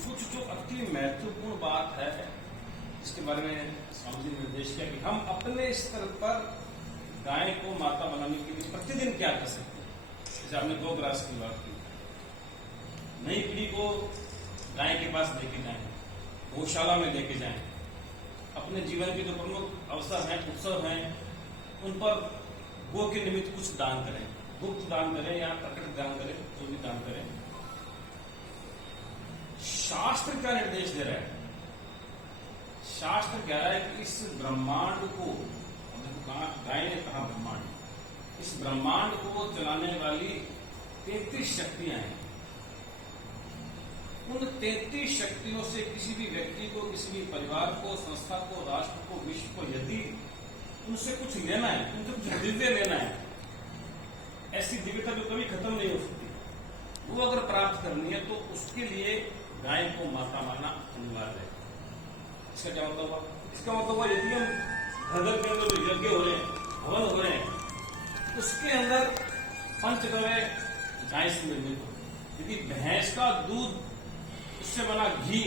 कुछ जो अति महत्वपूर्ण बात है इसके बारे में स्वामी जी ने निर्देश किया कि हम अपने स्तर पर गाय को माता बनाने के लिए प्रतिदिन क्या कर सकते हैं। जैसे आपने गोग्रास की बात की, नई पीढ़ी को गाय के पास लेके जाएं, गौशाला में लेके जाएं, अपने जीवन के जो प्रमुख अवसर हैं, उत्सव हैं, उन पर गो के निमित्त कुछ दान करें, गुप्त दान करें या प्रकट दान करें, जो भी दान करें। शास्त्र का निर्देश दे रहा है, शास्त्र कह रहा है कि इस ब्रह्मांड को, गाय ने कहा ब्रह्मांड, इस ब्रह्मांड को चलाने वाली 33 शक्तियां हैं। उन 33 शक्तियों से किसी भी व्यक्ति को, किसी भी परिवार को, संस्था को, राष्ट्र को, विश्व को यदि उनसे कुछ लेना है, उनसे कुछ दिव्य लेना है, ऐसी दिव्यता जो कभी खत्म नहीं हो सकती, वो अगर प्राप्त करनी है तो उसके लिए गाय को माता मानना अनिवार्य है। इसका क्या मतलब हुआ? इसका मतलब हुआ यदि हम घर के अंदर जो यज्ञ हो रहे हैं, हवन हो रहे हैं, उसके अंदर पंचगव्य गाय से निर्मित हो, यदि भैंस का दूध, उससे बना घी,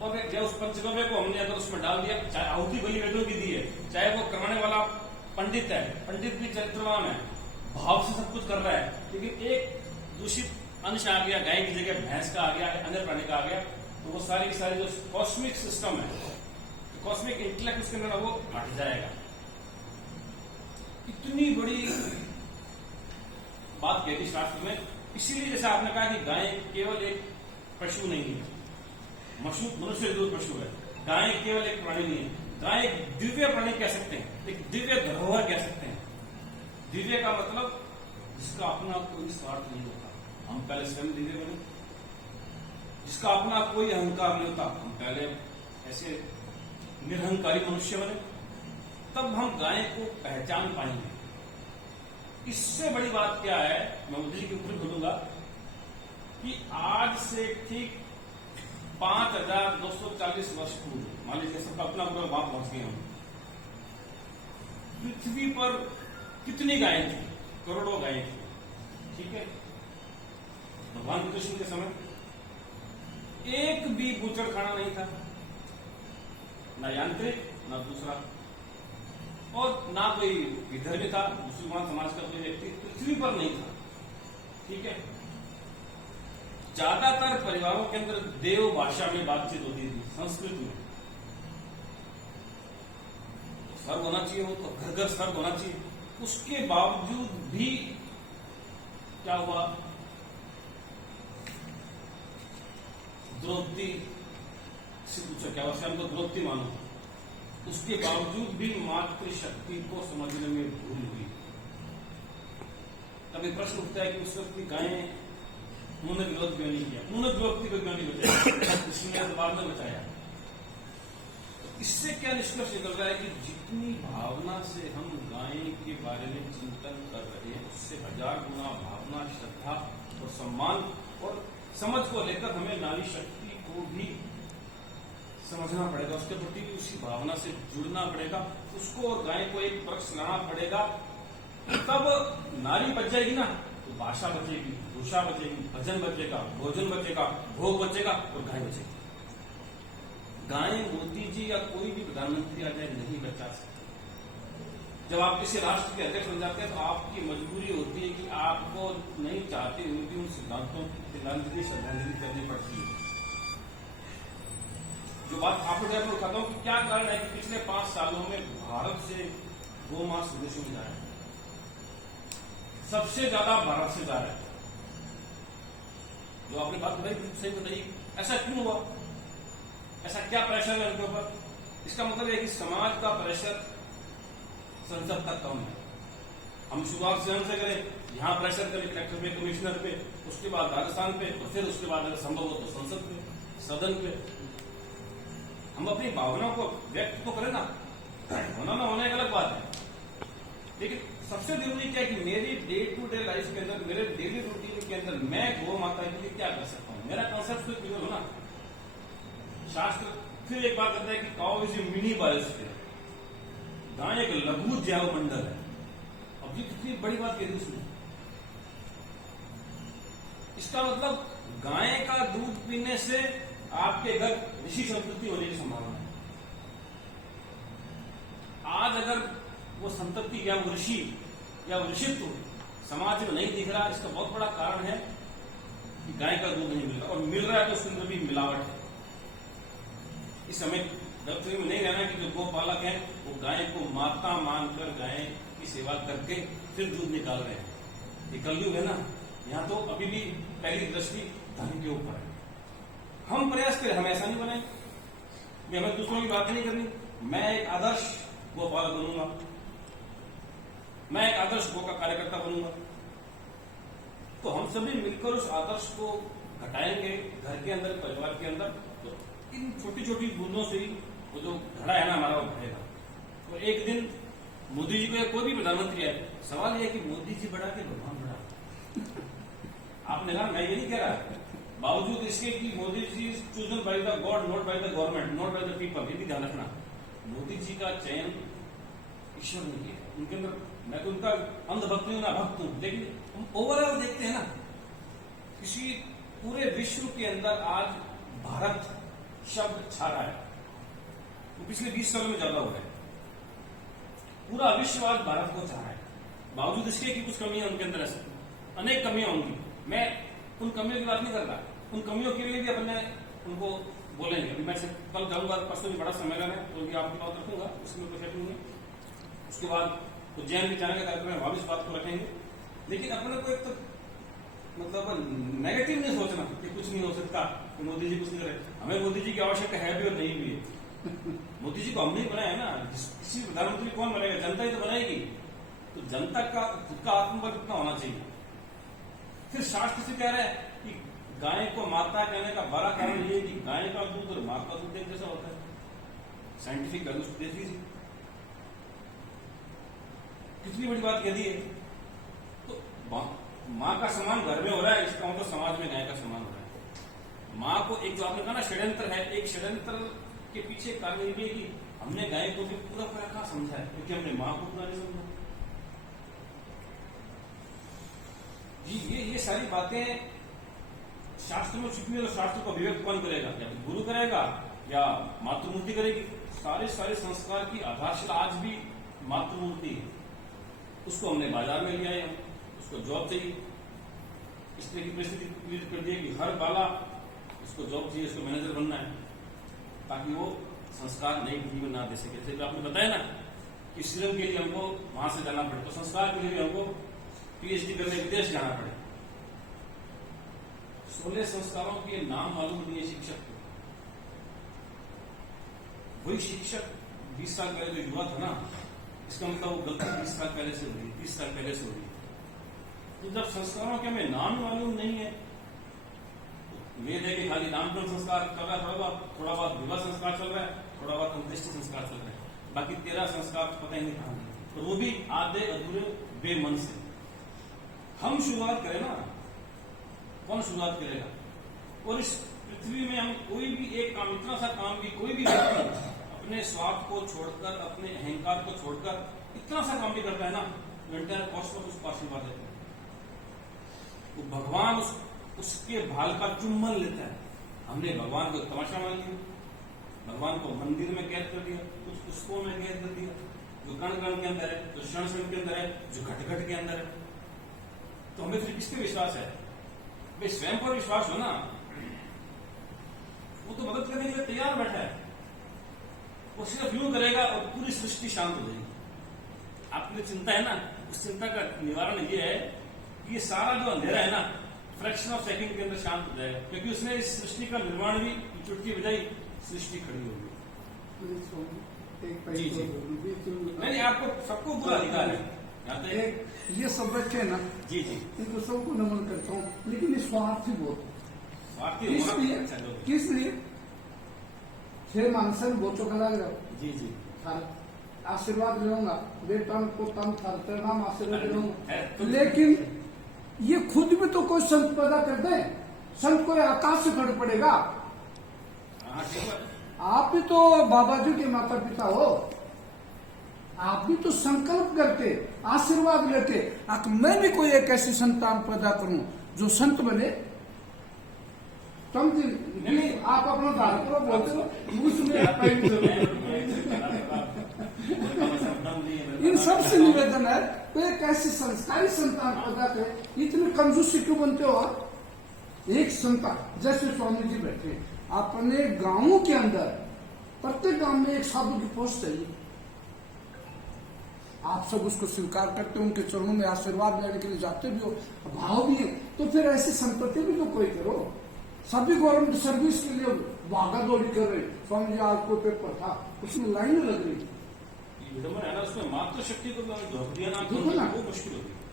और उस पंचगव्य को हमने अगर उसमें डाल दिया, चाहे आहुति बलि वेदों की दी है, चाहे वो करने वाला पंडित है, पंडित भी चरित्रवान है, भाव से सब कुछ कर रहा है, लेकिन एक दूषित अंश आ गया, गाय की जगह भैंस का आ गया, अन्य प्राणी का आ गया, तो वो सारी की सारी जो कॉस्मिक सिस्टम है, कॉस्मिक इंटेलेक्ट उसके अंदर वो हट जाएगा। इतनी बड़ी बात कहती शास्त्र में। इसीलिए जैसे आपने कहा कि गाय केवल एक पशु नहीं है, मनुष्य जो पशु है, गाय केवल एक प्राणी नहीं है, गाय एक दिव्य प्राणी कह सकते हैं, एक दिव्य धरोहर कह सकते हैं। दिव्य का मतलब जिसका अपना कोई स्वार्थ नहीं होता, हम पहले स्वयं दिव्य बने, जिसका अपना कोई अहंकार नहीं होता, हम पहले ऐसे निरहंकारी मनुष्य बने, तब हम गाय को पहचान पाएंगे। इससे बड़ी बात क्या है, मैं मुद्दे के ऊपर बोलूंगा कि आज से ठीक 5240 वर्ष पूर्व, मान लीजिए सबका अपना पूरा वहां पहुंच गए हम, पृथ्वी पर कितनी गायें थी? करोड़ों गायें थी, ठीक है। भगवान कृष्ण के समय एक भी बूचड़ खाना नहीं था, ना यांत्रिक ना दूसरा, और ना कोई विधर्मी था, मुसलमान समाज का कोई व्यक्ति पृथ्वी पर नहीं था, ठीक है। ज्यादातर परिवारों के अंदर देव भाषा में बातचीत होती थी, संस्कृत में। सर्व होना चाहिए, वो तो घर घर सर्व होना चाहिए। उसके बावजूद भी क्या हुआ, द्रौपदी से पूछा क्या हुआ, हम तो द्रौपदी मानो, उसके बावजूद भी मातृशक्ति को समझने में भूल हुई। तब एक प्रश्न उठता है कि उस वक्त की गायें, उन्होंने विरोध क्यों नहीं किया, उन्होंने द्रौपदी को क्यों नहीं बचाया, इसलिए बाद में बचाया। इससे क्या निष्कर्ष निकल रहा है कि जितनी भावना से हम गाय के बारे में चिंतन कर रहे हैं, उससे 1000 गुना भावना, श्रद्धा और सम्मान और समझ को लेकर हमें नारी शक्ति को भी समझना पड़ेगा, उसके प्रति भी उसी भावना से जुड़ना पड़ेगा, उसको और गाय को एक वृक्ष लाना पड़ेगा। तब नारी बच जाएगी ना, तो भाषा बचेगी, भूषा बचेगी, भजन बचेगा, भोजन बचेगा, भोग बचेगा और गाय बचेगी। गाय मोदी जी या कोई भी प्रधानमंत्री आ जाए नहीं बचा सकते। जब आप किसी राष्ट्र के अध्यक्ष बन जाते हैं तो आपकी मजबूरी होती है कि आपको नहीं चाहते हुए भी उन सिद्धांतों की श्रद्धांजलि करनी पड़ती है। जो बात आपको मैं उठाता हूं कि क्या कारण है कि पिछले 5 सालों में भारत से गोमांस विदेशों में जा रहा है, सबसे ज्यादा भारत से जा रहा है। जो आपने बात बताई सही बताइए, ऐसा क्यों हुआ, ऐसा क्या प्रेशर है उनके ऊपर? इसका मतलब है कि समाज का प्रेशर संसद तक कम है। हम शुरुआत स्वयं से करें, यहां प्रेशर करें कलेक्टर पे, कमिश्नर पे, उसके बाद राजस्थान पे, और फिर उसके बाद अगर संभव हो तो संसद पे, सदन पे। हम अपनी भावनाओं को व्यक्त तो करें ना, होना ना होना एक अलग बात है, लेकिन सबसे जरूरी क्या है कि मेरी डे टू डे लाइफ के अंदर, मेरे डेली रूटीन के अंदर मैं गौ माता के लिए क्या कर सकता हूं, मेरा कॉन्सेप्ट तो क्लियर हो ना। शास्त्र फिर एक बात कहता है कि cow is a mini biosphere, गाय एक लघु जैव मंडल है। अब ये कितनी बड़ी बात कह दी उसने। इसका मतलब गाय का दूध पीने से आपके घर ऋषि संतति होने की संभावना है। आज अगर वो संतति या वो ऋषि या वो ऋषित्व समाज में नहीं दिख रहा, इसका बहुत बड़ा कारण है कि गाय का दूध नहीं मिल रहा, और मिल रहा है तो उसके अंदर भी मिलावट है। इस समय गलतफहमी में नहीं रहना कि जो गोपालक हैं वो गाय को माता मानकर गाय की सेवा करके फिर दूध निकाल रहे हैं। ये कलयुग है ना, यहाँ तो अभी भी पहली दृष्टि धन के ऊपर है। हम प्रयास करें, हम ऐसा नहीं बने, हमें दूसरों की बात नहीं करनी। मैं एक आदर्श गोपालक बनूंगा, मैं एक आदर्श गो का कार्यकर्ता बनूंगा, तो हम सभी मिलकर उस आदर्श को घटाएंगे घर के अंदर, परिवार के अंदर। तो इन छोटी छोटी बूंदों से ही वो जो घड़ा है ना हमारा, वो बढ़ेगा। तो एक दिन मोदी जी को या कोई भी प्रधानमंत्री है, सवाल यह है कि मोदी जी बढ़ा के भगवान बढ़ा। आपने कहा, मैं ये नहीं कह रहा, बावजूद इसके कि Modi ji chosen by the God, not by the government, not by the people, ये भी ध्यान रखना। मोदी जी का चयन ईश्वर ने किया, उनके अंदर, मैं तो उनका अंधभक्त हूं ना भक्त हूं, लेकिन हम ओवरऑल देखते हैं ना, किसी पूरे विश्व के अंदर आज भारत शब्द छा रहा है। वो पिछले 20 सालों में ज्यादा हो गया। पूरा विश्व आज भारत को चाह रहा है, बावजूद इसके कि कुछ कमियां उनके अंदर है, अनेक कमियां होंगी। मैं उन कमियों की बात नहीं करता, उन कमियों के लिए भी अपने उनको बोलेंगे। अभी मैं कल जाऊंगा, परसों भी बड़ा सम्मेलन है, तो भी आपकी बात रखूंगा, उसमें कोई शक नहीं है। उसके बाद उज्जैन भी जाने का कार्यक्रम है, वहां भी इस बात को रखेंगे। लेकिन अपने को एक तो मतलब नेगेटिव नहीं सोचना कि कुछ नहीं हो सकता, कि मोदी जी कुछ नहीं करे। हमें मोदी जी की आवश्यकता है भी और नहीं भी है। मोदी जी को हमने ही बनाया ना, किसी प्रधानमंत्री कौन बनेगा, जनता ही तो बनाएगी। तो जनता का खुद का आत्मबल कितना होना चाहिए। फिर शास्त्र से कह रहा है कि गाय को माता कहने का बड़ा कारण ये है कि गाय का दूध और मां का दूध एक जैसा होता है। साइंटिफिक वैल्यू देख लीजिए, कितनी बड़ी बात कह दी है। तो मां का सम्मान घर में हो रहा है, इसका मतलब समाज में गाय का सम्मान हो रहा है। मां को एक, जो आपने कहा ना षड्यंत्र है, एक षड्यंत्र के पीछे कारण ये है कि हमने गाय को भी पूरा पूरा कहा समझा है, क्योंकि हमने मां को पूरा नहीं समझा। ये सारी बातें शास्त्र में छुपी है। शास्त्र को अभिव्यक्त कौन करेगा, या गुरु करेगा या मातृमूर्ति करेगी। सारे संस्कार की आधारशिला आज भी मातृमूर्ति है। उसको हमने बाजार में लिया है, उसको जॉब चाहिए, इस तरह की परिस्थिति क्रिएट कर दी है कि हर बाला उसको जॉब चाहिए, उसको मैनेजर बनना है, ताकि वो संस्कार नई पीढ़ी में ना दे सके। जैसे आपने बताया ना कि सीरम के लिए हमको वहां से जाना पड़े, तो संस्कार के लिए हमको पीएचडी करने विदेश जाना पड़े। 16 संस्कारों के नाम मालूम नहीं है शिक्षक को। वही शिक्षक 20 साल पहले जो युवा था ना, इसका मतलब वो गलती 20 साल पहले से हो रही है, 30 साल पहले से हो रही है। तो जब संस्कारों के हमें नाम मालूम नहीं है, तो वेद है कि खाली नामकरण संस्कार चल रहा है, थोड़ा बहुत विवाह संस्कार चल रहा है, थोड़ा बहुत अंत्येष्टि संस्कार चल रहा है, बाकी 13 संस्कार पता ही नहीं कहां है, और वो भी आधे अधूरे बेमन से। हम शुरुआत करें ना, कौन शुरुआत करेगा? और इस पृथ्वी में हम कोई भी एक काम, इतना सा काम भी कोई भी व्यक्ति अपने स्वार्थ को छोड़कर, अपने अहंकार को छोड़कर इतना सा काम भी करता है ना, एंटायर कॉस्मोस उसको आशीर्वाद देता है। वो भगवान उसके भाल का चुम्बन लेता है। हमने भगवान को तमाशा मान लिया, भगवान को मंदिर में कैद कर दिया, कुछ पुष्पों में कैद कर दिया, जो कण कण के अंदर है, जो क्षण क्षण के अंदर है, जो घट घट के अंदर है। तो हमें फिर किस पे विश्वास है? भाई स्वयं पर विश्वास हो ना, वो तो मदद करने के लिए तैयार बैठा है। वो सिर्फ यूं करेगा और पूरी सृष्टि शांत हो जाएगी। आपकी चिंता है ना, उस चिंता का निवारण ये है कि ये सारा जो अंधेरा है ना, फ्रैक्शन ऑफ सेकंड के अंदर शांत हो जाएगा, क्योंकि उसने इस सृष्टि का निर्माण भी चुटकी बजाई, सृष्टि खड़ी होगी। जी जी, नहीं आपको सबको पूरा अधिकार है। ये सब बच्चे ना, जी जी, इनको सबको नमन करता हूँ, लेकिन ये स्वार्थी बहुत, किस लिए छह मानसन बोचो का लग रहा। जी जी, आशीर्वाद लूंगा, बेटा को तम नाम आशीर्वाद लूंगा, लेकिन ये खुद भी तो कोई संत पैदा कर दे। संत कोई आकाश से खड़ पड़ेगा। आप भी तो बाबा जी के माता पिता हो, आप भी तो संकल्प करके आशीर्वाद लेके, मैं भी कोई एक ऐसी संतान पैदा करूं जो संत बने। समझे? नहीं। आप अपना धार करो, बोलते हो उसमें पैर जरूर। इन सबसे निवेदन है तो एक ऐसी संस्कारी संतान पैदा करे। इतनी कंजूसी क्यों बनते हो आप? एक संतान जैसे स्वामी जी बैठे, अपने गांवों के अंदर प्रत्येक गांव में एक साधु की पोस्ट चाहिए। आप सब उसको स्वीकार करते हो, उनके चरणों में आशीर्वाद लेने के लिए जाते भी हो, भाव भी है, तो फिर ऐसी संपत्ति भी तो कोई करो। सभी गवर्नमेंट सर्विस के लिए भागा दौड़ी कर रहे। स्वामी जी आज को पेपर था, उसमें लाइन लग रही। विडंबना है ना, उसमें मातृशक्ति को धोख दिया ना, देखो ना। वो मुश्किल होती है।